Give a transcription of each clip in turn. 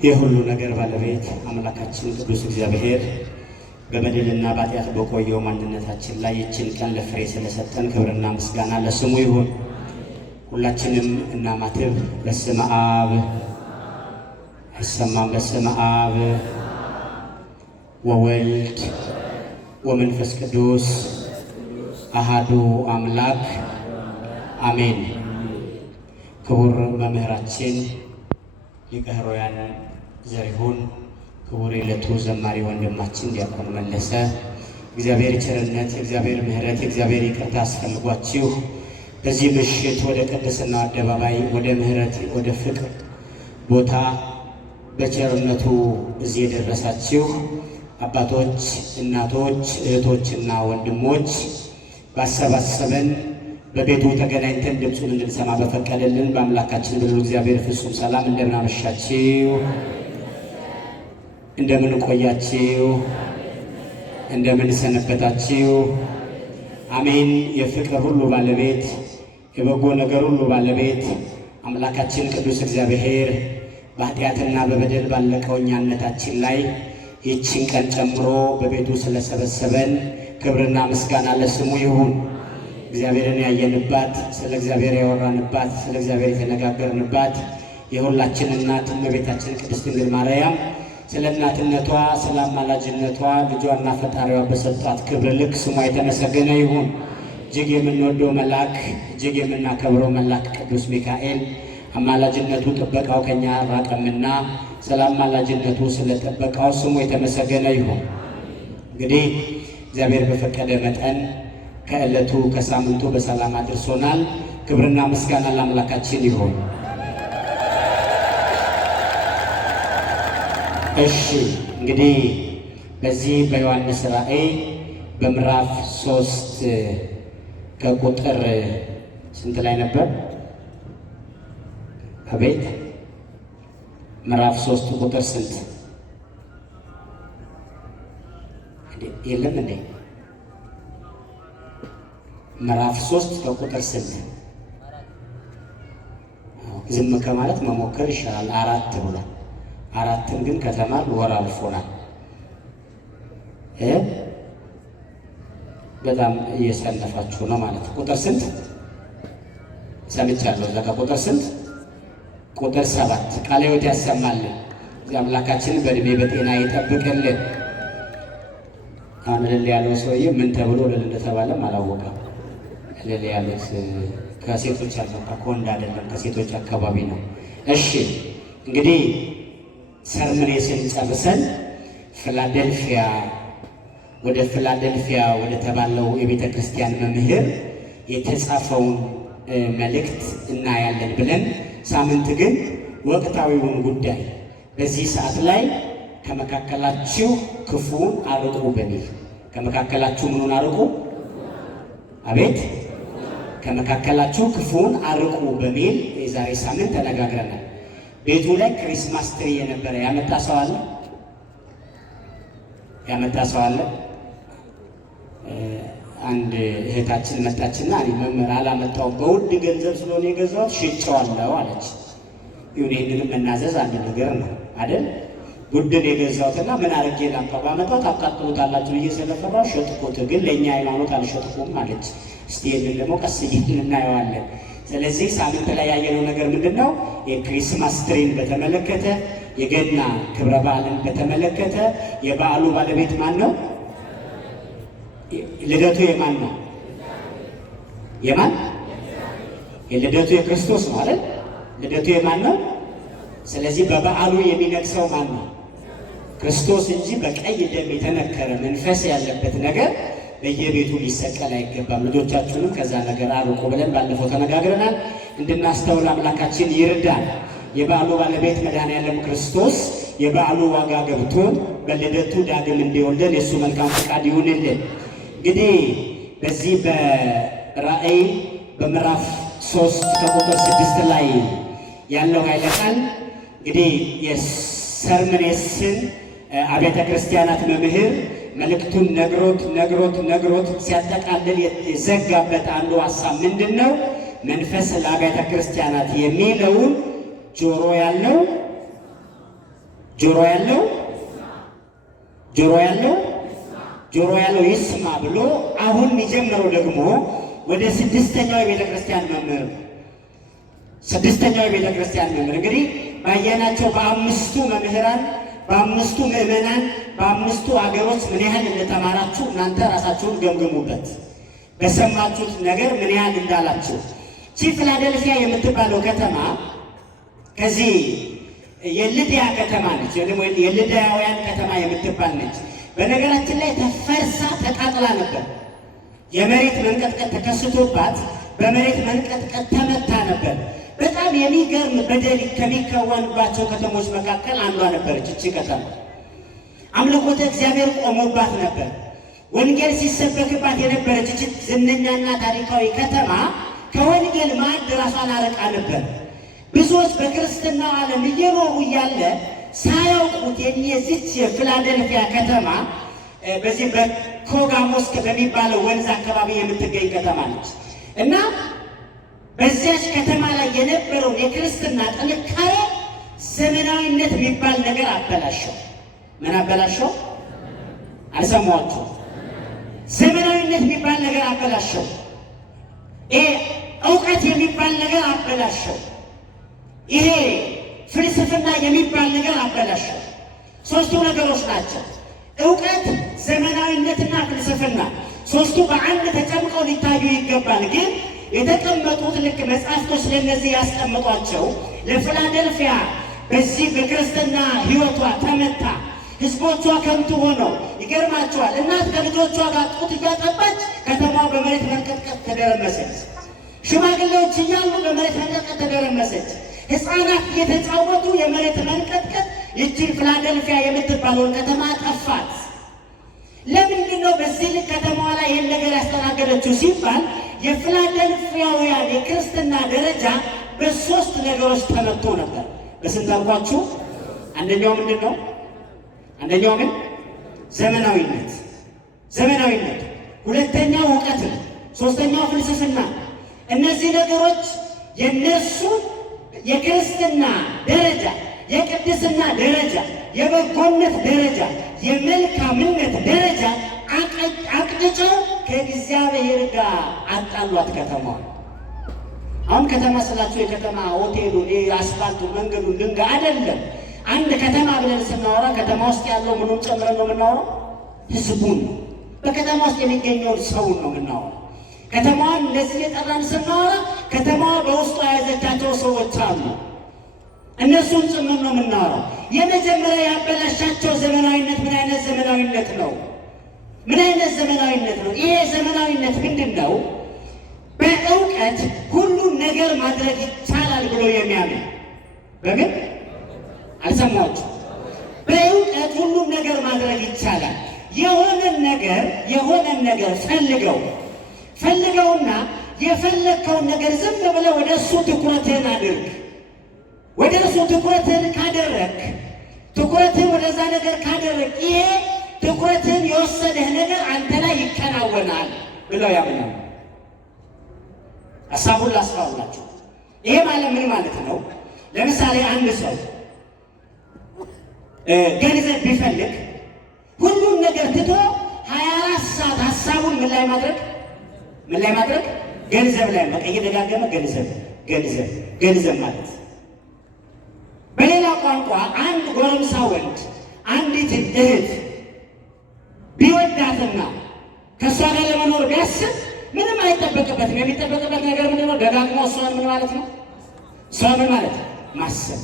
የሁሉ ነገር ባለቤት አምላካችን ቅዱስ እግዚአብሔር በበደልና በኃጢአት በቆየው ማንነታችን ላይ ይህችን ቀን ለፍሬ ስለሰጠን ክብርና ምስጋና ለስሙ ይሁን። ሁላችንም እናማትብ። በስመ አብ አይሰማም። በስመ አብ ወወልድ ወመንፈስ ቅዱስ አሃዱ አምላክ አሜን። ክቡር መምህራችን ሊቀ ኅሩያን ዘሪሁን፣ ክቡር የዕለቱ ዘማሪ ወንድማችን ዲያቆን መለሰ፣ እግዚአብሔር ቸርነት፣ እግዚአብሔር ምሕረት፣ እግዚአብሔር ይቅርታ አስፈልጓችሁ በዚህ ምሽት ወደ ቅድስና አደባባይ፣ ወደ ምሕረት፣ ወደ ፍቅር ቦታ በቸርነቱ እዚህ የደረሳችሁ አባቶች፣ እናቶች፣ እህቶችና ወንድሞች ባሰባሰበን በቤቱ ተገናኝተን ድምፁን እንድንሰማ በፈቀደልን በአምላካችን ብሎ እግዚአብሔር ፍጹም ሰላም እንደምን አመሻችሁ፣ እንደምን ቆያችሁ፣ እንደምን ሰነበታችሁ። አሜን። የፍቅር ሁሉ ባለቤት የበጎ ነገር ሁሉ ባለቤት አምላካችን ቅዱስ እግዚአብሔር በኃጢአትና በበደል ባለቀው እኛነታችን ላይ ይህችን ቀን ጨምሮ በቤቱ ስለሰበሰበን ክብርና ምስጋና ለስሙ ይሁን። እግዚአብሔርን ያየንባት፣ ስለ እግዚአብሔር ያወራንባት፣ ስለ እግዚአብሔር የተነጋገርንባት የሁላችን እናት እመቤታችን ቅድስት ድንግል ማርያም ስለ እናትነቷ፣ ስለ አማላጅነቷ ልጇና ፈጣሪዋ በሰጧት ክብር ልክ ስሟ የተመሰገነ ይሁን። እጅግ የምንወደው መልአክ፣ እጅግ የምናከብረው መልአክ ቅዱስ ሚካኤል አማላጅነቱ ጥበቃው ከኛ ራቀምና ስለ አማላጅነቱ ስለጠበቃው ስሙ የተመሰገነ ይሁን። እንግዲህ እግዚአብሔር በፈቀደ መጠን ከዕለቱ ከሳምንቱ በሰላም አድርሶናል። ክብርና ምስጋና ለአምላካችን ይሁን። እሺ እንግዲህ በዚህ በዮሐንስ ራእይ በምዕራፍ 3 ከቁጥር ስንት ላይ ነበር? አቤት ምዕራፍ 3 ቁጥር ስንት? የለም እንዴ? ምዕራፍ 3 ከቁጥር ስንት? ዝም ከማለት መሞከር ይሻላል። 4 ብሏል። 4ን ግን ከተማር ወር አልፎናል። በጣም እየሰነፋችሁ ነው ማለት ነው። ቁጥር ስንት ሰምቻለሁ? እዛ ቁጥር ስንት? ቁጥር 7 ቃለ ሕይወት ያሰማልን። አምላካችን በእድሜ በጤና ይጠብቅልን። አሁን እልል ያለው ሰውዬ ምን ተብሎ እልል እንደተባለም አላወቀም። እልል ያሉት ከሴቶች አልመጣ ከወንድ አይደለም፣ ከሴቶች አካባቢ ነው። እሺ እንግዲህ ሰርምኔስን ጨርሰን ፊላደልፊያ ወደ ተባለው የቤተ ክርስቲያን መምህር የተጻፈውን መልእክት እናያለን ብለን ሳምንት ግን ወቅታዊውን ጉዳይ በዚህ ሰዓት ላይ ከመካከላችሁ ክፉን አርቁ በሚል ከመካከላችሁ ምኑን አርቁ? አቤት ከመካከላችሁ ክፉን አርቁ በሚል የዛሬ ሳምንት ተነጋግረናል። ቤቱ ላይ ክሪስማስ ትሪ የነበረ ያመጣ ሰው አለ? አንድ እህታችን መጣችና እኔ መምህር አላመጣሁም በውድ ገንዘብ ስለሆነ የገዛሁት ሽጬዋለሁ አለች። ይሁን ይህንንም መናዘዝ አንድ ነገር ነው አይደል? ውድን የገዛሁትና ምን አድርጌ ላምጣው? ባመጣው ታቃጥሉታላችሁ ብዬ ስለፈራሁ ሸጥኩት፣ ግን ለእኛ ሃይማኖት አልሸጥኩም አለች። እስቲ ይህንን ደግሞ ቀስ እያልን እናየዋለን። ስለዚህ ሳምንት ላይ ያየነው ነገር ምንድን ነው? የክሪስማስ ትሪን በተመለከተ፣ የገና ክብረ በዓልን በተመለከተ የበዓሉ ባለቤት ማን ነው? ልደቱ የማን ነው? የማን? የልደቱ የክርስቶስ ነው አይደል? ልደቱ የማን ነው? ስለዚህ በበዓሉ የሚነግሰው ማን ነው? ክርስቶስ እንጂ በቀይ ደም የተነከረ መንፈስ ያለበት ነገር በየቤቱ ሊሰቀል አይገባም። ልጆቻችሁንም ከዛ ነገር አርቁ ብለን ባለፈው ተነጋግረናል። እንድናስተውል አምላካችን ይርዳል። የበዓሉ ባለቤት መድኃኔዓለም ክርስቶስ የበዓሉ ዋጋ ገብቶን በልደቱ ዳግም እንዲወልደን የእሱ መልካም ፈቃድ ይሁንልን። እንግዲህ በዚህ በራእይ በምዕራፍ 3 ከቁጥር 6 ላይ ያለው ኃይለ ቃል እንግዲህ የሰርምኔስን አብያተ ክርስቲያናት መምህር መልእክቱን ነግሮት ሲያጠቃልል የዘጋበት አንዱ ሀሳብ ምንድን ነው? መንፈስ ለአብያተ ክርስቲያናት የሚለውን ጆሮ ያለው ይስማ ብሎ አሁን የሚጀምረው ደግሞ ወደ ስድስተኛው የቤተ ክርስቲያን መምህር እንግዲህ ባየናቸው በአምስቱ መምህራን፣ በአምስቱ ምዕመናን፣ በአምስቱ አገሮች ምን ያህል እንደተማራችሁ እናንተ ራሳችሁን ገምግሙበት። በሰማችሁት ነገር ምን ያህል እንዳላችሁ። ፊላደልፊያ የምትባለው ከተማ ከዚህ የልድያ ከተማ ነች፣ የልድያውያን ከተማ የምትባል ነች። በነገራችን ላይ ተፈርሳ ተቃጥላ ነበር። የመሬት መንቀጥቀጥ ተከስቶባት በመሬት መንቀጥቀጥ ተመታ ነበር። በጣም የሚገርም በደል ከሚከወንባቸው ከተሞች መካከል አንዷ ነበረች እቺ ከተማ። አምልኮተ እግዚአብሔር ቆሞባት ነበር። ወንጌል ሲሰበክባት የነበረች እቺ ዝነኛና ታሪካዊ ከተማ ከወንጌል ማዕድ ራሷን አርቃ ነበር። ብዙዎች በክርስትናው ዓለም እየኖሩ እያለ ሳያውቁት የዚች የፊላደልፊያ ከተማ በዚህ በኮጋሞስክ በሚባለው ወንዝ አካባቢ የምትገኝ ከተማ ነች እና በዚያች ከተማ ላይ የነበረውን የክርስትና ጥንካሬ ዘመናዊነት የሚባል ነገር አበላሸው። ምን አበላሸው? አልሰማችሁ? ዘመናዊነት የሚባል ነገር አበላሸው። ይሄ እውቀት የሚባል ነገር አበላሸው። ይሄ ፍልስፍና የሚባል ነገር አበላሸው። ሶስቱ ነገሮች ናቸው፣ እውቀት፣ ዘመናዊነትና ፍልስፍና። ሶስቱ በአንድ ተጨምቀው ሊታዩ ይገባል። ግን የተቀመጡት ልክ መጽሐፍቶች ለእነዚህ ያስቀምጧቸው ለፊላደልፊያ በዚህ በክርስትና ሕይወቷ ተመታ፣ ህዝቦቿ ከንቱ ሆነው ይገርማቸዋል። እናት ከልጆቿ ጋር ጡት እያጠባች ከተማው በመሬት መንቀጥቀጥ ተደረመሰች። ሽማግሌዎች እያሉ በመሬት መንቀጥቀጥ ተደረመሰች። ሕፃናት እየተጫወቱ የመሬት መንቀጥቀጥ ይህችን ፊላደልፊያ የምትባለውን ከተማ ጠፋት። ለምንድን ነው በዚህ ልክ ከተማዋ ላይ ይህን ነገር ያስተናገደችው ሲባል የፊላደልፊያውያን የክርስትና ደረጃ በሶስት ነገሮች ተመቶ ነበር። በስንት አልኳችሁ? አንደኛው ምንድን ነው? አንደኛው ምን? ዘመናዊነት። ሁለተኛው እውቀት ነው። ሶስተኛው ፍልስፍና። እነዚህ ነገሮች የነሱ የክርስትና ደረጃ፣ የቅድስና ደረጃ፣ የበጎነት ደረጃ፣ የመልካምነት ደረጃ አቅድጨው ከእግዚአብሔር ጋር አጣሏት ከተማዋ። አሁን ከተማ ስላችሁ የከተማ ሆቴሉ፣ አስፋልቱ፣ መንገዱ፣ ድንጋይ አይደለም። አንድ ከተማ ብለን ስናወራ ከተማ ውስጥ ያለው ምኑን ጨምረን ነው የምናወራው? ህዝቡን፣ በከተማ ውስጥ የሚገኘውን ሰውን ነው የምናወራው። ከተማዋን እንደዚህ የጠራን ስናወራ ከተማዋ በውስጡ የያዘቻቸው ሰዎች አሉ፣ እነሱን ጭምር ነው የምናወራው። የመጀመሪያ ያበላሻቸው ዘመናዊነት ምን አይነት ዘመናዊነት ነው? ይሄ ዘመናዊነት ምንድን ነው? በእውቀት ሁሉን ነገር ማድረግ ይቻላል ብሎ የሚያምን በምን አልሰማችሁ? በእውቀት ሁሉም ነገር ማድረግ ይቻላል። የሆነን ነገር ፈልገውና የፈለግከውን ነገር ዝም ብለህ ወደ እሱ ትኩረትህን አድርግ። ወደ እሱ ትኩረትህን ካደረግ፣ ትኩረትህን ወደዛ ነገር ካደረግ፣ ይሄ ትኩረትህን የወሰደህ ነገር አንተ ላይ ይከናወናል ብለው ያምናል። ሀሳቡን ላስፋውላችሁ። ይሄ ማለት ምን ማለት ነው? ለምሳሌ አንድ ሰው ገንዘብ ቢፈልግ ሁሉም ነገር ትቶ 24 ሰዓት ሀሳቡን ምን ላይ ማድረግ ገንዘብ ላይ በቃ እየደጋገመ ገንዘብ ማለት። በሌላ ቋንቋ አንድ ጎረምሳ ወንድ አንዲት እህት ቢወዳትና ከእሷ ጋር ለመኖር ቢያስብ ምንም አይጠበቅበትም። የሚጠበቅበት ነገር ምንድን ነው? ደጋግሞ እሷን ምን ማለት ነው? ምን ማለት ማሰብ።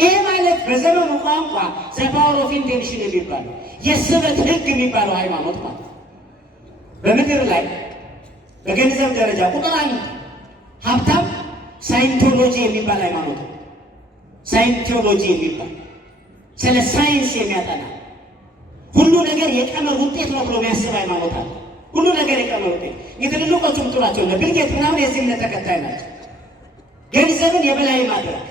ይህ ማለት በዘመኑ ቋንቋ ዘፓወር ኦፍ ኢንቴንሽን የሚባለው የስበት ህግ የሚባለው ሃይማኖት ማለት በምድር ላይ በገንዘብ ደረጃ ቁጥር 1 ሀብታም ሳይንቶሎጂ የሚባል ሃይማኖት ነው። ሳይንቶሎጂ የሚባል ስለ ሳይንስ የሚያጠና ሁሉ ነገር የቀመር ውጤት ነው ብሎ የሚያስብ ሃይማኖት አለ። ሁሉ ነገር የቀመሩ የትልልቆቹ ምጥሏቸው ቢል ጌትስ ምናምን የዚህ እምነት ተከታይ ናቸው። ገንዘብን የበላይ ማድረግ፣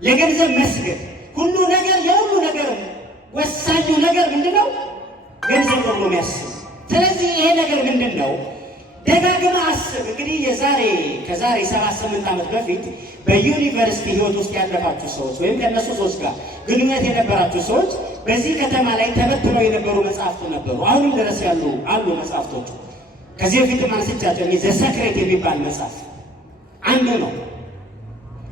ለገንዘብ መስገድ፣ ሁሉ ነገር የሁሉ ነገር ወሳኙ ነገር ምንድነው? ገንዘብ ነው የሚያስብ። ስለዚህ ይሄ ነገር ምንድነው? ደጋግማ አስብ። እንግዲህ ከዛሬ 7-8 ዓመት በፊት በዩኒቨርሲቲ ህይወት ውስጥ ያለፋችሁ ሰዎች ወይም ከነሱ ሰዎች ጋር ግንኙነት የነበራችሁ ሰዎች በዚህ ከተማ ላይ ተበትነው የነበሩ መጽሐፍት ነበሩ። አሁንም ድረስ አሉ መጽሐፍቶቹ። ከዚህ በፊት ማንስቻቸው ዘሰክሬት የሚባል መጽሐፍ አንዱ ነው።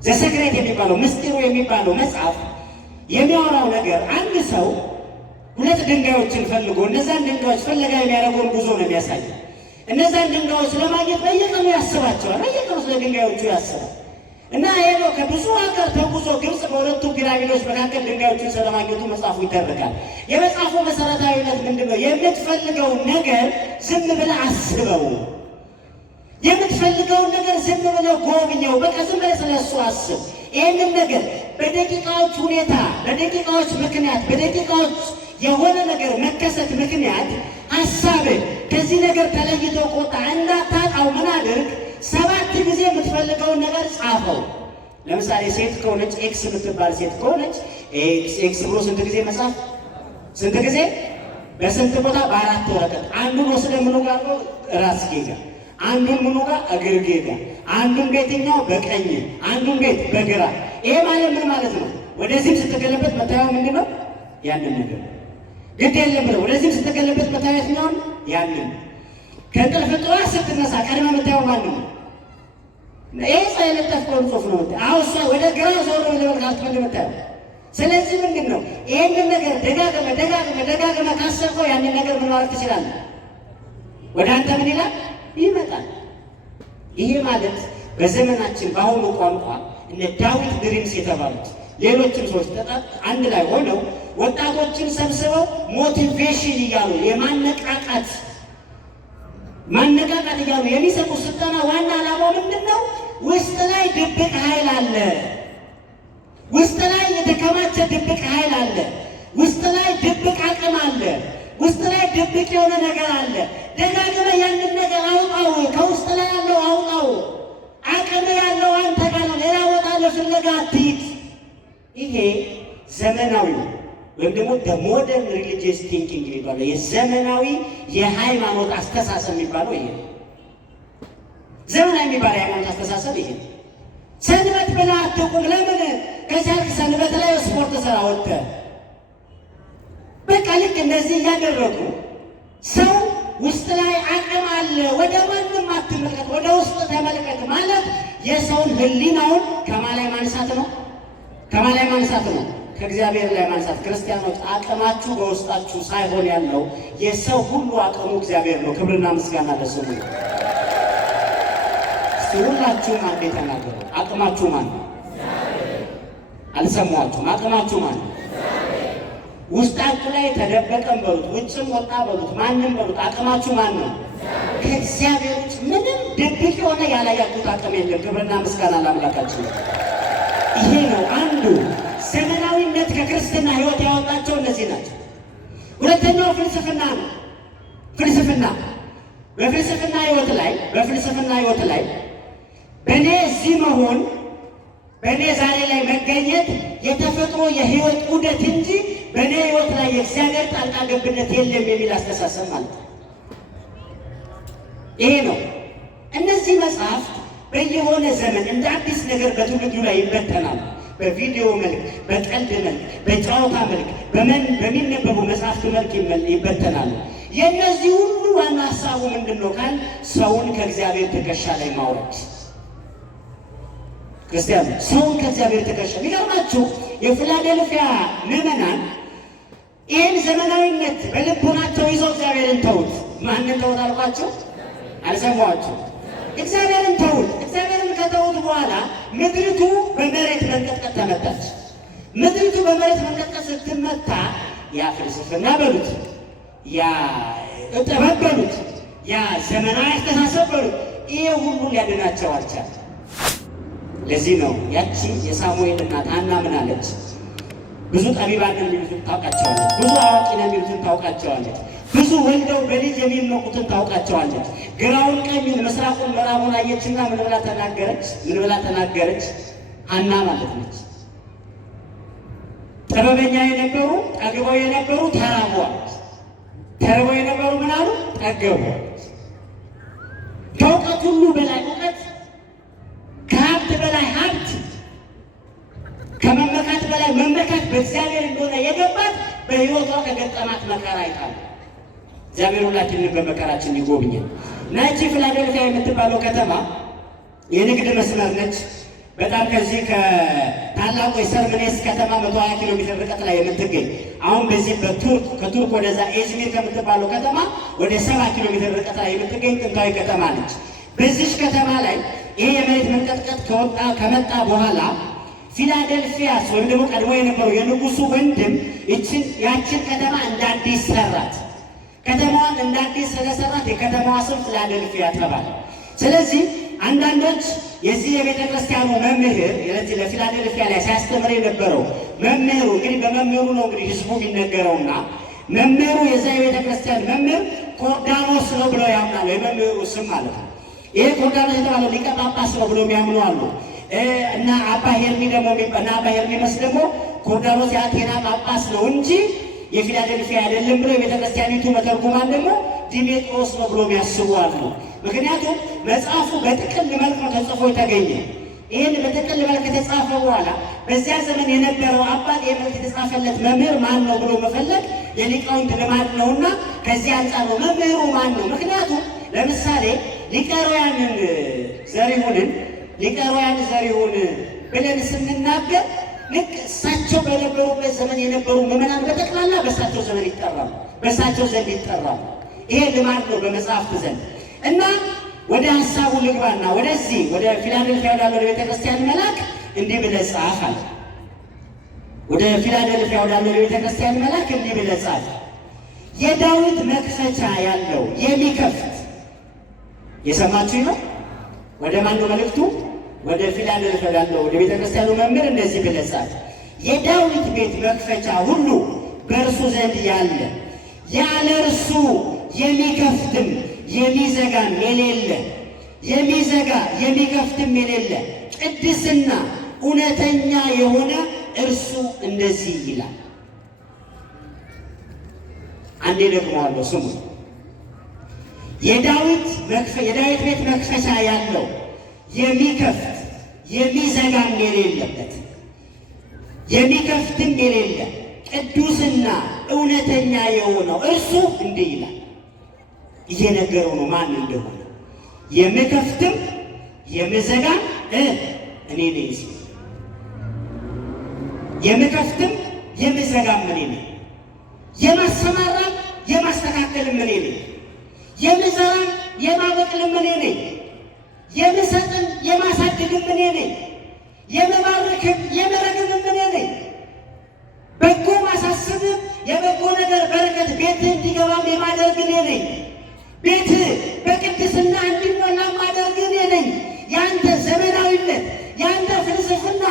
ዘሰክሬት የሚባለው ምስጢሩ የሚባለው መጽሐፍ የሚያወራው ነገር አንድ ሰው 2 ድንጋዮችን ፈልጎ እነዛን ድንጋዮች ፍለጋ የሚያደርገውን ጉዞ ነው የሚያሳየው። እነዛን ድንጋዮች ለማግኘት በየቀኑ ያስባቸዋል። በየቀኑ ስለ ድንጋዮቹ ያስባል እና ሄዶ ከብዙ ሀገር ተጉዞ ግብፅ በሁለቱ ፒራሚዶች መካከል ድንጋዮቹን ስለማግኘቱ መጽሐፉ ይተርካል። የመጽሐፉ መሰረታዊነት ምንድነው? የምትፈልገውን ነገር ዝም ብለህ አስበው። የምትፈልገውን ነገር ዝም ብለህ ጎብኘው። በቃ ዝም ብለህ ስለሱ አስብ። ይህንን ነገር በደቂቃዎች ሁኔታ፣ በደቂቃዎች ምክንያት፣ በደቂቃዎች የሆነ ነገር መከሰት ምክንያት ሀሳብ ከዚህ ነገር ተለይቶ ቆጣ እንዳታጣው ምን አድርግ? 7 ጊዜ የምትፈልገውን ነገር ጻፈው። ለምሳሌ ሴት ከሆነች ኤክስ የምትባል ሴት ከሆነች ኤክስ ብሎ ስንት ጊዜ መጻፍ? ስንት ጊዜ? በስንት ቦታ? በ4 ወረቀት። አንዱን ወስደ ምኑ ጋር ነው? ራስጌ ጋር፣ አንዱን ምኑ ጋር? እግርጌ ጋር፣ አንዱን ቤትኛው በቀኝ፣ አንዱን ቤት በግራ። ይሄ ማለት ምን ማለት ነው? ወደዚህም ስትገለበት መታየው ምንድን ነው? ያንን ነገር ግድ የለም ብለው ወደዚህም ስትገለበት መታየት ነው ያንን። ከእንቅልፍ ጠዋት ስትነሳ ቀድመ መታየው ማን ነው? ይሄ ሳይለጠፍከውን ጽሑፍ ነው። አሁን እሷ ወደ ግራ ዞር ብለህ ካልተመለ መታየው። ስለዚህ ምንድን ነው ይህንን ነገር ደጋግመ ካሰብከው ያንን ነገር ምን ማለት ትችላለህ? ወደ አንተ ምን ይላል? ይመጣል። ይሄ ማለት በዘመናችን በአሁኑ ቋንቋ እነ ዳዊት ድሪምስ የተባሉት ሌሎችም ሰዎች አንድ ላይ ሆነው ወጣቶችን ሰብስበው ሞቲቬሽን እያሉ ማነቃቃት እያሉ የሚሰጡት ስልጠና ዋና ዓላማው ምንድን ነው? ውስጥ ላይ ድብቅ ኃይል አለ። ውስጥ ላይ የተከማቸ ድብቅ ኃይል አለ። ውስጥ ላይ ድብቅ አቅም አለ። ውስጥ ላይ ድብቅ የሆነ ነገር አለ። ደጋግመህ ያንን ነገር አውጣው። ከውስጥ ላይ ያለው አውጣው። አቅም ያለው አንተ ጋር ነው። ሌላ ቦታ ለፍለጋ አትሂድ። ይሄ ዘመናዊ ወይም ደግሞ ሞደርን ሪሊጂየስ ቲንኪንግ የሚባለው የዘመናዊ የሃይማኖት አስተሳሰብ የሚባለው ይሄ ዘመናዊ የሚባለው የሃይማኖት አስተሳሰብ ይሄ። ሰንበት ብለህ አትቁም። ለምን? ከቻልክ ሰንበት ላይ ስፖርት ስራ ወጥተህ በቃ ልክ እንደዚህ እያደረጉ ሰው ውስጥ ላይ አቅም አለ። ወደ ማንም አትመልከት፣ ወደ ውስጥ ተመልከት ማለት የሰውን ህሊናውን ከማላይ ማንሳት ነው። ከማላይ ማንሳት ነው፣ ከእግዚአብሔር ላይ ማንሳት። ክርስቲያኖች አቅማችሁ በውስጣችሁ ሳይሆን ያለው የሰው ሁሉ አቅሙ እግዚአብሔር ነው። ክብርና ምስጋና ለስሙ። እስቲ ሁላችሁም አንዴ ተናገሩ። አቅማችሁ ማን ነው? አልሰማችሁም? አቅማችሁ ማን ነው? ውስጣችሁ ላይ ተደበቀም በሉት፣ ውጭም ወጣ በሉት፣ ማንም በሉት፣ አቅማችሁ ማን ነው? ከእግዚአብሔር ውጭ ምንም ድብቅ የሆነ ያላያችሁት አቅም የለም። ክብርና ምስጋና ለአምላካችን። ይሄ ነው አንዱ ዘመናዊነት ከክርስትና ህይወት ያወጣቸው እነዚህ ናቸው። ሁለተኛው ፍልስፍና ነው። በፍልስፍና ህይወት ላይ በእኔ እዚህ መሆን፣ በእኔ ዛሬ ላይ መገኘት የተፈጥሮ የህይወት ዑደት እንጂ በእኔ ህይወት ላይ የእግዚአብሔር ጣልቃ ገብነት የለም የሚል አስተሳሰብ ማለት ነው። ይሄ ነው። እነዚህ መጽሐፍት በየሆነ ዘመን እንደ አዲስ ነገር በትውልዱ ላይ ይበተናሉ። በቪዲዮ መልክ፣ በቀልድ መልክ፣ በጨዋታ መልክ፣ በሚነበቡ መጽሐፍት መልክ ይበተናሉ። የእነዚህ ሁሉ ዋና ሀሳቡ ምንድን ነው ካል ሰውን ከእግዚአብሔር ትከሻ ላይ ማውረድ። ክርስቲያኑ ሰውን ከእግዚአብሔር ትከሻ። የሚገርማችሁ የፊላዴልፊያ ምዕመናን ይህን ዘመናዊነት በልቦናቸው ይዘው እግዚአብሔርን ተዉት። ማንን ተዉት አልኳቸው? አልሰማኋቸው? እግዚአብሔርን ተዉት። እግዚአብሔርን ከተዉት በኋላ ምድሪቱ በመሬት መንቀጥቀጥ ተመታች። ምድሪቱ በመሬት መንቀጥቀጥ ስትመታ ያ ፍልስፍና በሉት፣ ያ ጥበብ በሉት፣ ያ ዘመናዊ አስተሳሰብ በሉት፣ ይሄ ሁሉ ሊያድናቸው አልቻለም። ለዚህ ነው ያቺ የሳሙኤል እናት ሐና ምን አለች? ብዙ ጠቢባን የሚሉትን ታውቃቸዋለች፣ ብዙ አዋቂ ነው የሚሉትን ታውቃቸዋለች። ብዙ ወልደው በልጅ የሚሞቁትን ታውቃቸዋለች። ግራውን ቀኙን ምስራቁን ምዕራቡን አየችና ምን ብላ ተናገረች? ሐና ማለት ነች። ጥበበኛ የነበሩ ጠግበው የነበሩ ተራቡ አለች። ተርበው የነበሩ ምን አሉ? ጠገቡ። ከእውቀት ሁሉ በላይ እውቀት፣ ከሀብት በላይ ሀብት፣ ከመመካት በላይ መመካት በእግዚአብሔር እንደሆነ የገባት በሕይወቷ ከገጠማት መከራ አይታል። እግዚአብሔር ሁላችንን በመከራችን ይጎብኛል። ናቺ ፊላዴልፊያ የምትባለው ከተማ የንግድ መስመር ነች። በጣም ከዚህ ከታላቁ የሰርምኔስ ከተማ 120 ኪሎ ሜትር ርቀት ላይ የምትገኝ አሁን በዚህ ከቱርክ ወደዛ ኢዝሚር ከምትባለው ከተማ ወደ 70 ኪሎ ሜትር ርቀት ላይ የምትገኝ ጥንታዊ ከተማ ነች። በዚች ከተማ ላይ ይሄ የመሬት መንቀጥቀጥ ከመጣ በኋላ ፊላዴልፊያስ ወይም ደግሞ ቀድሞ የነበረው የንጉሱ ወንድም ያችን ከተማ እንዳዲስ ሰራት። ከተማዋን እንዳዲስ ስለሰራት የከተማዋ ስም ፊላዴልፊያ ተባለ። ስለዚህ አንዳንዶች የዚህ የቤተ ክርስቲያኑ መምህር ለፊላዴልፊያ ላይ ሲያስተምር የነበረው መምህሩ እንግዲህ በመምህሩ ነው እንግዲህ ህዝቡ የሚነገረውና መምህሩ የዛ የቤተ ክርስቲያን መምህር ኮርዳኖስ ነው ብለው ያምናሉ። የመምህሩ ስም ማለት ነው። ይሄ ኮርዳኖስ የተባለው ሊቀ ጳጳስ ነው ብለው የሚያምኑ አሉ። እና አባ ሄርሜስ ደግሞ ኮርዳኖስ የአቴና ጳጳስ ነው እንጂ የፊላዴልፊያ አይደለም ብለው የቤተ ክርስቲያኒቱ መተርጉማን ደግሞ ዲሜጥሮስ ነው ብሎ የሚያስቡ አሉ። ምክንያቱም መጽሐፉ በጥቅል መልክ ነው ተጽፎ የተገኘ። ይህን በጥቅል መልክ የተጻፈ በኋላ በዚያ ዘመን የነበረው አባት የመልክ የተጻፈለት መምህር ማን ነው ብሎ መፈለግ የሊቃውንት ልማድ ነውና ከዚህ አንጻር ነው መምህሩ ማን ነው። ምክንያቱም ለምሳሌ ሊቀሮያን ዘሪሁን ብለን ስንናገር ልክ እሳቸው በነበሩበት ዘመን የነበሩ ምዕመናን በጠቅላላ በእሳቸው ዘመን ይጠራሉ፣ በእሳቸው ዘንድ ይጠራሉ። ይሄ ልማድ ነው በመጽሐፍት ዘንድ። እና ወደ ሀሳቡ ልግባና ወደዚህ ወደ ፊላዴልፊያ ወዳለው ወደ ቤተክርስቲያን መልአክ እንዲህ ብለህ ጻፍ አለ። ወደ ፊላዴልፊያ ወዳለው ቤተክርስቲያን መልአክ እንዲህ ብለህ ጻፍ፣ የዳዊት መክፈቻ ያለው የሚከፍት። የሰማችሁኝ ነው? ወደ ማን ነው መልእክቱ? ወደ ፊላዴልፊያ ወዳለው ወደ ቤተክርስቲያኑ መምህር እንደዚህ ብለህ ጻፍ፣ የዳዊት ቤት መክፈቻ ሁሉ በእርሱ ዘንድ ያለ፣ ያለ እርሱ የሚከፍትም የሚዘጋም የሌለ፣ የሚከፍትም የሌለ ቅድስና እውነተኛ የሆነ እርሱ እንደዚህ ይላል። አንዴ ደግመዋለሁ፣ ስሙ። የዳዊት ቤት መክፈቻ ያለው የሚከፍት የሚዘጋም የሌለበት የሚከፍትም የሌለ ቅዱስና እውነተኛ የሆነው እርሱ እንዲህ ይላል። እየነገረው ነው ማን እንደሆነ። የምከፍትም የምዘጋም እኔ ነኝ። የምከፍትም የምዘጋም እኔ ነኝ። የማሰማራም የማስተካከልም እኔ ነኝ። የምዘራም የማበቅልም እኔ ነኝ። የምሰጥም የማሳድግም እኔ ነኝ። የመባረክም የመረግምም እኔ ነኝ። በጎ ማሳስብም የበጎ ነገር በረከት ቤትህ እንዲገባም የማደርግ እኔ ነኝ። ቤትህ በቅድስና እንዲሞላ ማደርግ እኔ ነኝ። የአንተ ዘመናዊነት፣ የአንተ ፍልስፍና፣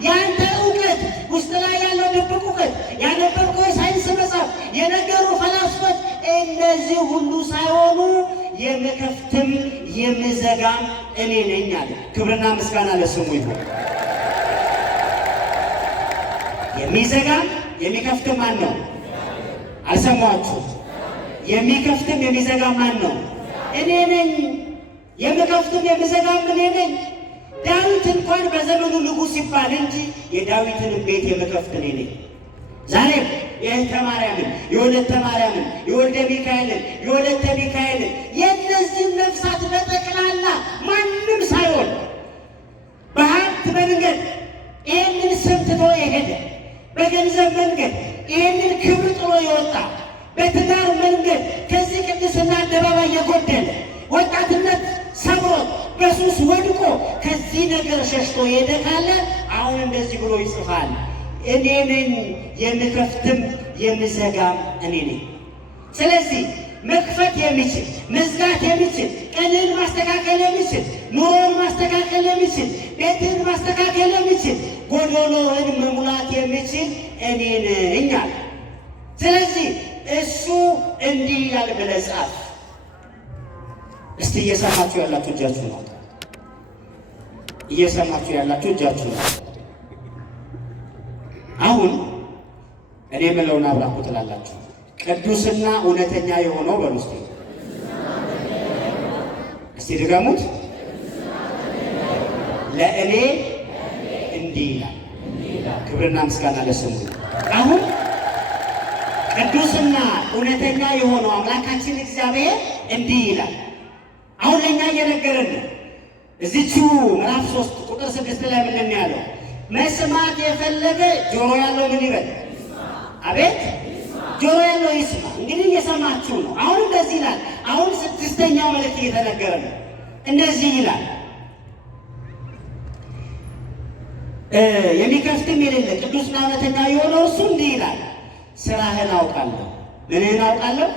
የአንተ እውቀት፣ ውስጥ ላይ ያለው ድብቅ እውቀት፣ ያነበብከው የሳይንስ መጽሐፍ፣ የነገሩ ፈላስፎች እነዚህ ሁሉ ሳይሆኑ የምከፍትም የምዘጋም እኔ ነኝ አለ። ክብርና ምስጋና ለስሙ ይሁን። የሚዘጋም የሚከፍትም ማን ነው? አልሰማችሁ? የሚከፍትም የሚዘጋም ማን ነው? እኔ ነኝ። የምከፍትም የምዘጋም እኔ ነኝ። ዳዊት እንኳን በዘመኑ ንጉሥ ይባል እንጂ የዳዊትንም ቤት የምከፍት እኔ ነኝ። ዛሬም የእህተ ማርያምን፣ የወለተ ማርያምን፣ የወልደ ሚካኤልን፣ የወለተ ሚካኤልን የእነዚህም ነፍሳት በጠቅላላ ማንም ሳይሆን በሀብት መንገድ ይህንን ስም ትቶ የሄደ፣ በገንዘብ መንገድ ይህንን ክብር ጥሎ የወጣ፣ በትዳር መንገድ ከዚህ ቅድስና አደባባይ የጎደለ፣ ወጣትነት ሰብሮት በሱስ ወድቆ ከዚህ ነገር ሸሽቶ ሄደ ካለ አሁን እንደዚህ ብሎ ይጽፋል። እኔ ነኝ የምከፍትም የምዘጋም እኔ ነኝ። ስለዚህ መክፈት የሚችል መዝጋት የሚችል ቀንን ማስተካከል የሚችል ኑሮን ማስተካከል የሚችል ቤትን ማስተካከል የሚችል ጎዶሎህን መሙላት የሚችል እኔ ነኝ አለ። ስለዚህ እሱ እንዲህ ይላል ብለህ ጻፍ። እስቲ እየሰማችሁ ያላችሁ እጃችሁ ነው። እየሰማችሁ ያላችሁ እጃችሁ ነው። አሁን እኔ የምለውን አብራኩ ትላላችሁ። ቅዱስና እውነተኛ የሆነው በሉ እስቲ። እስቲ ድገሙት። ለእኔ እንዲህ ይላል። ክብርና ምስጋና ለስሙ። አሁን ቅዱስና እውነተኛ የሆነው አምላካችን እግዚአብሔር እንዲህ ይላል። አሁን ለእኛ እየነገረን እዚቹ ምዕራፍ 3 ቁጥር 6 ላይ ምንድን ያለው? መስማት የፈለገ ጆሮ ያለው ምን ይበል? አቤት ጆሮ ያለው ይስማ። እንግዲህ እየሰማችሁ ነው። አሁን እንደዚህ ይላል። አሁን 6ኛው መልእክት እየተነገረ ነው። እንደዚህ ይላል፣ የሚከፍትም የሌለ ቅዱስና እውነተኛ የሆነው እሱ እንዲህ ይላል፣ ስራህን አውቃለሁ። ምንህን አውቃለሁ?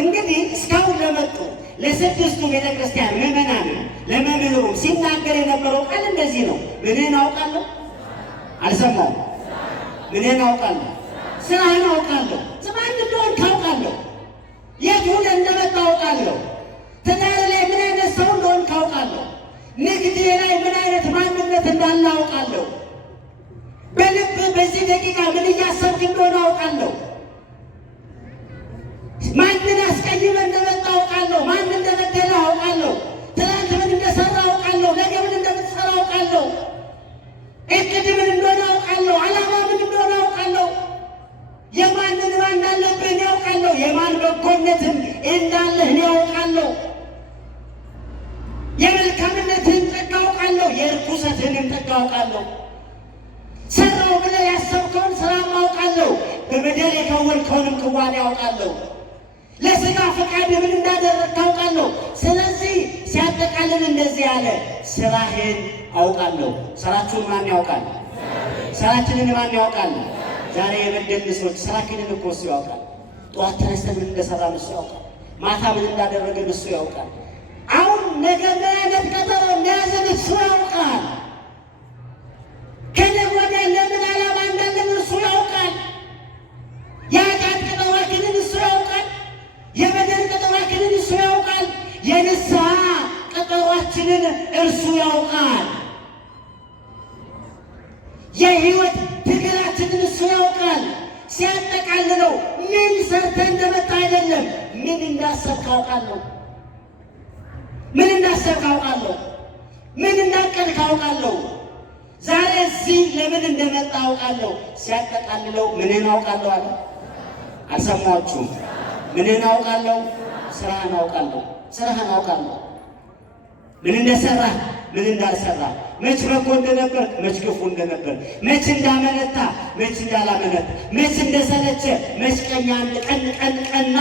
እንግዲህ እስካሁን ለመጡ ለስድስቱ ቤተክርስቲያን ምዕመናን ለመምህሩም ሲናገር የነበረው ቃል እንደዚህ ነው። ምንህን አውቃለሁ? አልሰማሁም። ምንህን አውቃለሁ? ስራህን አውቃለሁ። ማን እንደሆንክ አውቃለሁ። የት ሆነህ እንደመጣህ አውቃለሁ። ትዳር ላይ ምን አይነት ሰው እንደሆንክ አውቃለሁ። ንግድ ላይ ምን አይነት ማንነት እንዳለ አውቃለሁ። በልብ በዚህ ደቂቃ ምን እያሰብክ እንደሆነ አውቃለሁ። ማንን አስቀይመህ እንደመጣህ አውቃለሁ። ማን እንደበደለህ አውቃለሁ። ትናንት ምን እንደሰራ አውቃለሁ። ነገ ምን እንደምትሰራ አውቃለሁ። እቅድ ምን እንደሆነ አውቃለሁ። ዓላማ ምን እንደሆነ አውቃለሁ። የማንን ማን እንዳለብህ እኔ አውቃለሁ። የማን በጎነትም እንዳለህ እኔ አውቃለሁ። የመልካምነትህን ጠጋ አውቃለሁ። የርኩሰትህንም ጠጋ አውቃለሁ። ሰራው ብለህ ያሰብከውን ስራም አውቃለሁ። በበደል የከወንከውንም ክዋኔ አውቃለሁ። ለሥጋ ፈቃድ ምን እንዳደረግህ አውቃለሁ። ስለዚህ ሲያጠቃልል እንደዚህ ያለ ስራህን አውቃለሁ። ስራችሁን ማን ያውቃል? ስራችንን ማን ያውቃል? ዛሬ የበደልን ሰዎች ስራችንን እኮ እሱ ያውቃል። ጠዋት ተነስተን ምን እንደሰራን እሱ ያውቃል። ማታ ምን እንዳደረግን እሱ ያውቃል። አሁን ነገ ምን አይነት ቀጠሮ እንደያዘን እሱ ያውቃል። ከነገ ወዲያ ለምን ዓላማ እንዳለን እሱ ያውቃል። የኃጢአት ቀጠሯችንን እሱ ያውቃል። የበደል ቀጠሯችንን እሱ ያውቃል። የንስሐ ቀጠሯችንን እርሱ ያውቃል። የህይወት ትግላችንን እሱ ያውቃል። ሲያጠቃልለው ምን ሰርተህ እንደመጣ አይደለም፣ ምን እንዳሰብክ አውቃለሁ። ምን እንዳሰብክ አውቃለሁ። ምን እንዳቀድክ አውቃለሁ። ዛሬ እዚህ ለምን እንደመጣ አውቃለሁ። ሲያጠቃልለው ምንን አውቃለሁ አለ። አልሰማችሁም? ምንን አውቃለሁ? ስራህን አውቃለሁ። ስራህን አውቃለሁ። ምን እንደሰራህ ምን እንዳልሰራ፣ መች በጎ እንደነበር መች ክፉ እንደነበር፣ መች እንዳመነታ መች እንዳላመነታ፣ መች እንደሰለቸ መች ቀና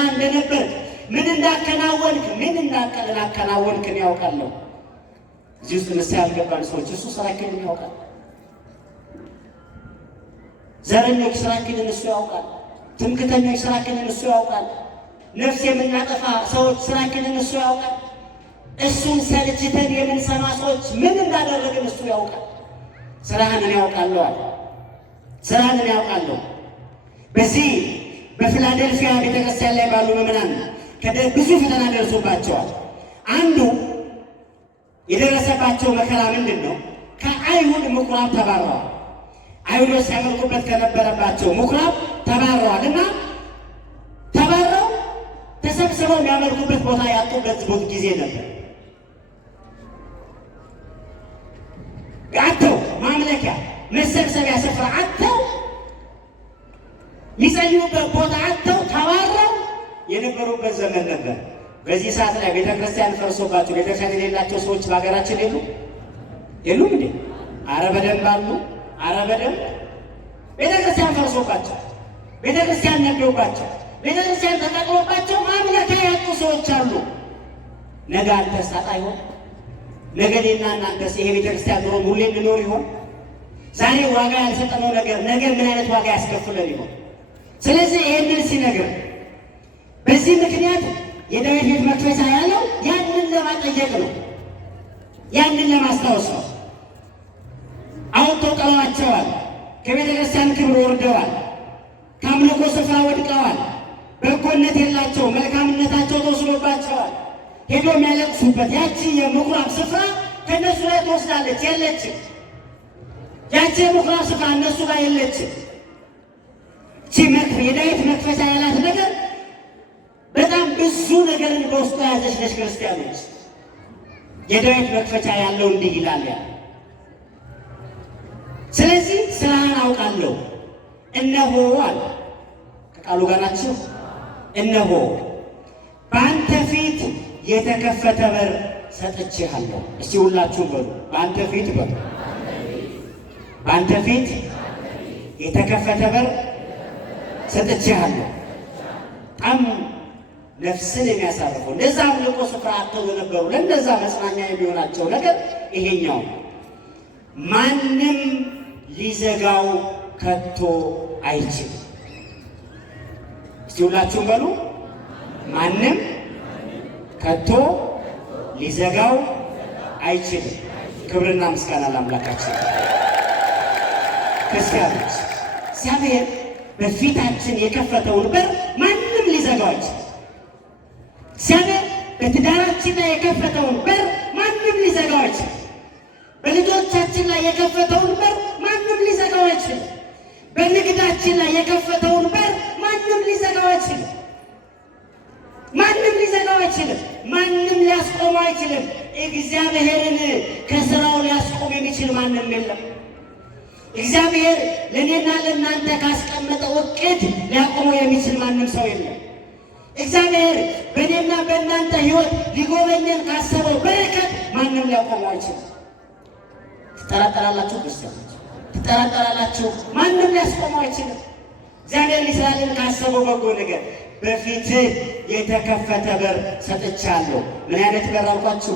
እንደነበር፣ ምን እንዳከናወንክ ምን እንዳከናወንክን ያውቃለሁ። እዚህ ውስጥ ንስሐ ያልገባን ሰዎች እሱ ስራችንን ያውቃል። ዘረኞች ስራችንን እሱ ያውቃል። ትምክተኞች ስራችንን እሱ ያውቃል። ነፍስ የምናጠፋ ሰዎች ስራችንን እሱ ያውቃል። እሱን ሰልችተን የምንሰማ ሰዎች ምን እንዳደረግን እሱ ያውቃል። ስራህን ያውቃለሁ አለ። ስራህን ያውቃለሁ። በዚህ በፊላዴልፊያ ቤተክርስቲያን ላይ ባሉ ምዕመናን ብዙ ፈተና ደርሶባቸዋል። አንዱ የደረሰባቸው መከራ ምንድን ነው? ከአይሁድ ምኩራብ ተባረዋል። አይሁዶች ሲያመልኩበት ከነበረባቸው ምኩራብ ተባረዋል እና ተባረው ተሰብስበው የሚያመልኩበት ቦታ ያጡበት ጊዜ ነበር። አጥተው ማምለኪያ መሰብሰቢያ ስፍራ አጥተው የሚጸልዩበት ቦታ አጥተው ተባረው የነበሩበት ዘመን ነበር። በዚህ ሰዓት ላይ ቤተክርስቲያን ፈርሶባቸው ቤተክርስቲያን የሌላቸው ሰዎች በሀገራችን የሉም እንዴ? አረ በደንብ አሉ። አረ በደንብ ቤተክርስቲያን ፈርሶባቸው ቤተክርስቲያን ነዶባቸው ቤተክርስቲያን ተጠቅሎባቸው ማምለኪያ ያጡ ሰዎች አሉ። ነገ አንተስ ታጣ ይሆን? ነገ እኔና እናንተስ ይሄ ቤተክርስቲያን ኑሮ ሁሌ እንኖር ይሆን? ዛሬ ዋጋ ያልሰጠነው ነገር ነገ ምን አይነት ዋጋ ያስከፍለን ይሆን? ስለዚህ ይሄንን ሲነግር በዚህ ምክንያት የዳዊት ቤት መክፈቻ ያለው ያንን ለማጠየቅ ነው። ያንን ለማስታወስ ነው። አውጥተው ጥለዋቸዋል። ከቤተ ክርስቲያን ክብር ወርደዋል። ከአምልኮ ስፍራ ወድቀዋል። በጎ ጽድቃቸው መልካምነታቸው ተወስዶባቸዋል። ሄዶ የሚያለቅሱበት ያቺ የምኩራብ ስፍራ ከእነሱ ላይ ትወስዳለች፣ የለችም። ያቺ የምኩራብ ስፍራ እነሱ ጋር የለችም። የዳዊት መክፈቻ ያላት ነገር በጣም ብዙ ነገርን በውስጡ የያዘች ነች። ክርስቲያኖች የዳዊት መክፈቻ ያለው እንዲህ ይላል ያ ስለዚህ ስራህን አውቃለሁ እነሆ አለ። ከቃሉ ጋር ናችሁ። እነሆ በአንተ ፊት የተከፈተ በር ሰጥቼሃለሁ። እስቲ ሁላችሁም በሉ በአንተ ፊት በሉ። በአንተ ፊት የተከፈተ በር ሰጥቼሃለሁ። በጣም ነፍስን የሚያሳርፈው እንደዛ አምልኮ ስፍራ አጥተው ነበሩ። ለእነዛ መጽናኛ የሚሆናቸው ነገር ይሄኛው ማንም ሊዘጋው ከቶ አይችልም። እስቲ ሁላችሁም በሉ ማንም ከቶ ሊዘጋው አይችልም። ክብርና ምስጋና ለአምላካችን። ክርስቲያኖች እግዚአብሔር በፊታችን የከፈተውን በር ማንም ሊዘጋው አይችልም። እግዚአብሔር በትዳራችን ላይ የከፈተውን በር ማንም ሊዘጋው አይችልም። በልጆቻችን ላይ የከፈተውን በር ማንም ሊዘጋው አይችልም። በንግዳችን ላይ የከፈተውን በር ማንም ሊዘጋው አይችልም። ማንም ሊዘጋው አይችልም። ማንም ሊያስቆመው አይችልም። እግዚአብሔርን ከስራው ሊያስቆም የሚችል ማንም የለም። እግዚአብሔር ለእኔና ለእናንተ ካስቀመጠው እቅድ ሊያቆመው የሚችል ማንም ሰው የለም። እግዚአብሔር በእኔና በእናንተ ሕይወት ሊጎበኘን ካሰበው በረከት ማንም ሊያቆመው አይችልም። ትጠራጠራላችሁ? ክርስቲያኖች ትጠራጠራላችሁ? ማንም ሊያስቆመው አይችልም። እግዚአብሔር ሊሰራልን ካሰበው በጎ ነገር በፊትህ የተከፈተ በር ሰጥቻለሁ። ምን አይነት በር አልኳችሁ?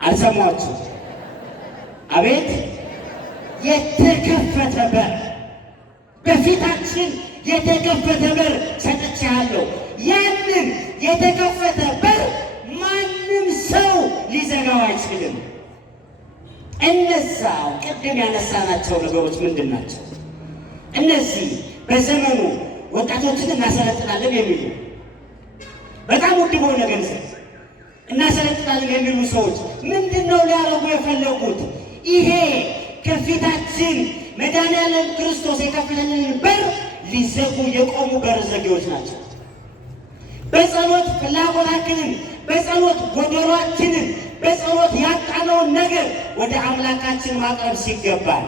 አልሰማችሁ? አቤት የተከፈተ በር፣ በፊታችን የተከፈተ በር ሰጥቻለሁ። ያንን የተከፈተ በር ማንም ሰው ሊዘጋው አይችልም። እነዛ ቅድም ያነሳናቸው ነገሮች ምንድን ናቸው? እነዚህ በዘመኑ ወጣቶችን እናሰለጥናለን የሚሉ በጣም ውድ በሆነ ገንዘብ እናሰለጥናለን የሚሉ ሰዎች ምንድን ነው ሊያደርጉ የፈለጉት? ይሄ ከፊታችን መድኃኒዓለም ክርስቶስ የከፈተልንን በር ሊዘጉ የቆሙ በር ዘጊዎች ናቸው። በጸሎት ፍላጎታችንን፣ በጸሎት ጎደሏችንን፣ በጸሎት ያጣነውን ነገር ወደ አምላካችን ማቅረብ ሲገባል፣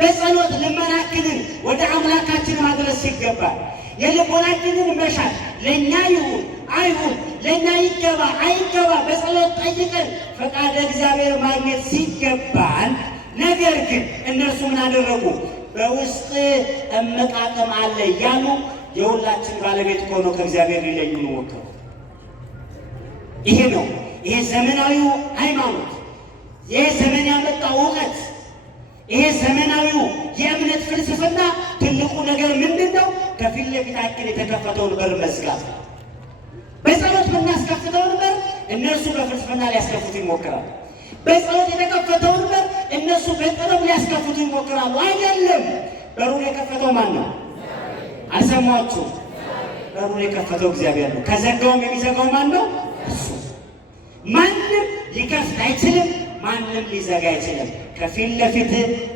በጸሎት ልመናችንን ወደ አምላካችን ማድረስ ሲገባል፣ የልቦናችንን መሻት ለእኛ ይሁን አይሁን፣ ለእኛ ይገባ አይገባ በጸሎት ጠይቀን ፈቃደ እግዚአብሔር ማግኘት ሲገባል፣ ነገር ግን እነርሱ ምን አደረጉ? በውስጥ እመቃቀም አለ እያሉ የሁላችን ባለቤት ሆኖ ከእግዚአብሔር ሊለዩን ሞከሩ። ይሄ ነው ይሄ ዘመናዊው ሃይማኖት፣ ይሄ ዘመን ያመጣው እውቀት፣ ይሄ ዘመናዊው የእምነት ፍልስፍና ትልቁ ነገር ምንድን ነው? ከፊት ለፊታችን የተከፈተውን በር መዝጋት። በጸሎት የምናስከፍተውን በር እነርሱ በፍልስፍና ሊያስከፍቱ ይሞክራሉ። በጸሎት የተከፈተውን በር እነሱ በጥበብ ሊያስከፍቱ ይሞክራሉ። አይደለም። በሩን የከፈተው ማን ነው? አልሰማችሁ? በሩን የከፈተው እግዚአብሔር ነው። ከዘጋውም የሚዘጋው ማን ነው? እሱ። ማንም ሊከፍት አይችልም። ማንም ሊዘጋ አይችልም። ከፊት ለፊት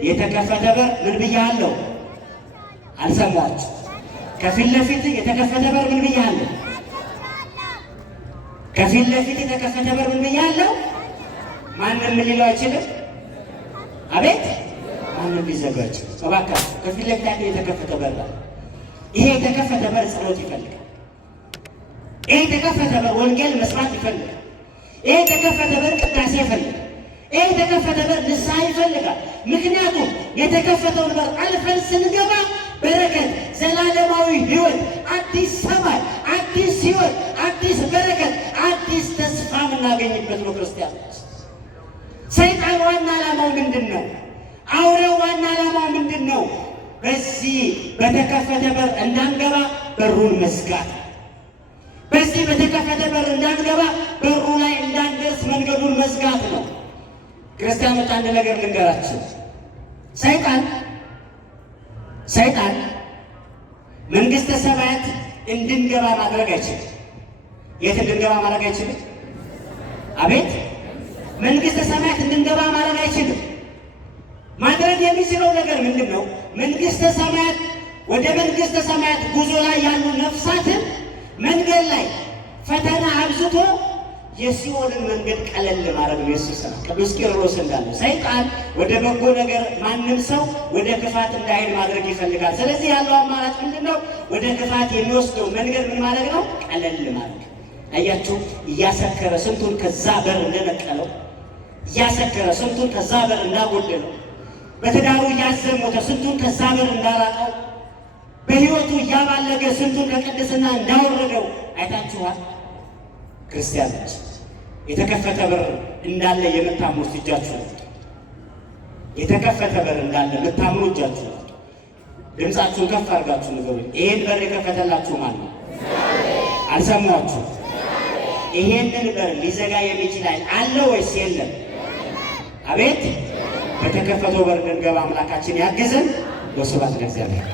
የተከፈተ በር ምን ብያለሁ? አልሰማችሁ? ከፊት ለፊት የተከፈተ በር ምን ብያለሁ? ከፊት ለፊት የተከፈተ በር ምን ብያለሁ? ማንም ምን ሊለው አይችልም። አቤት ማንም ሊዘጋ አይችልም። እባካችሁ ከፊት ለፊታችን የተከፈተ በር አለ። ይሄ የተከፈተ በር ጸሎት ይፈልጋል። ይሄ የተከፈተ በር ወንጌል መስማት ይፈልጋል። ይሄ የተከፈተ በር ቅዳሴ ይፈልጋል። ይሄ የተከፈተ በር ንስሐ ይፈልጋል። ምክንያቱም የተከፈተውን በር አልፈን ስንገባ በረከት፣ ዘላለማዊ ሕይወት፣ አዲስ ሰማይ፣ አዲስ ሕይወት፣ አዲስ በረከት፣ አዲስ ተስፋ የምናገኝበት ነው። ክርስቲያኖች ሰይጣን ዋና ዓላማው ምንድን ነው? አውሬው ዋና ዓላማው ምንድን ነው? በዚህ በተከፈተ በር እንዳንገባ በሩን መዝጋት። በዚህ በተከፈተ በር እንዳንገባ በሩ ላይ እንዳንደርስ መንገዱን መዝጋት ነው። ክርስቲያኖች አንድ ነገር ልንገራችሁ። ሰይጣን መንግሥተ ሰማያት እንድንገባ ማድረግ አይችልም። የት እንድንገባ ማድረግ አይችልም? አቤት መንግሥተ ሰማያት እንድንገባ ማድረግ አይችልም። ማድረግ የሚችለው ነገር ምንድን ነው? መንግሥተ ሰማያት ወደ መንግሥተ ሰማያት ጉዞ ላይ ያሉ ነፍሳትን መንገድ ላይ ፈተና አብዝቶ የሲኦልን መንገድ ቀለል ማድረግ ነው የሱ ስራ። ቅዱስ ቄርሎስ እንዳለው ሰይጣን ወደ በጎ ነገር ማንም ሰው ወደ ክፋት እንዳይሄድ ማድረግ ይፈልጋል። ስለዚህ ያለው አማራጭ ምንድን ነው? ወደ ክፋት የሚወስደው መንገድ ምን ማድረግ ነው? ቀለል ማድረግ። አያችሁ፣ እያሰከረ ስንቱን ከዛ በር እንደነቀለው፣ እያሰከረ ስንቱን ከዛ በር እንዳጎደለው፣ በትዳሩ እያዘሞተ ስንቱን ከዛ በር እንዳራቀው፣ በሕይወቱ እያባለገ ስንቱን ከቅድስና እንዳወረደው አይታችኋል። ክርስቲያኖች የተከፈተ በር እንዳለ የምታምኑት እጃችሁ ነው። የተከፈተ በር እንዳለ የምታምኑ እጃችሁ ነው። ድምፃችሁን ከፍ አድርጋችሁ ንገሩኝ። ይሄን በር የከፈተላችሁ ማን ነው? አልሰማችሁ? ይሄንን በር ሊዘጋ የሚችል ኃይል አለ ወይስ የለም? አቤት! በተከፈተው በር እንድንገባ አምላካችን ያግዘን። ወስብሐት ለእግዚአብሔር።